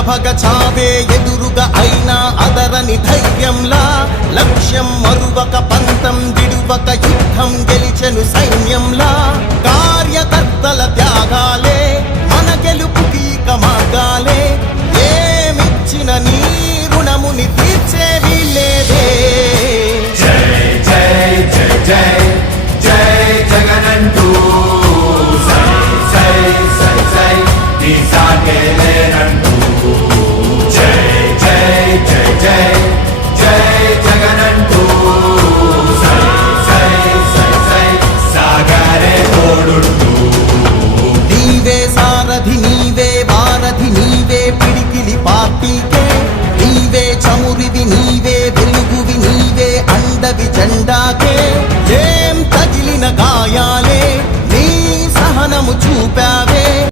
భగ చావే ఎదురుగా అయినా అదరని ధైర్యంలా లక్ష్యం మరువక పంతం విడువక యుద్ధం గెలిచెను సైన్యంలా కార్యకర్తల త్యాగాలే మన గెలుపుకి మార్గాలే ఏమిచ్చిన నీ రుణముని తీర్చేవి లేదే జై జై జై జై జై జగనంటూ సై సై సై సై నీ సాగే లేనంటూ జై జై జై జై జై జగనంటూ సై సై సై సై సాగరే తోడుంటూ నీవే సారథి నీవే వారధి నీవే పిడికిలి పార్టీకే నీవే చమురివి నీవే వెలుగువి నీవే అండవి జెండాకే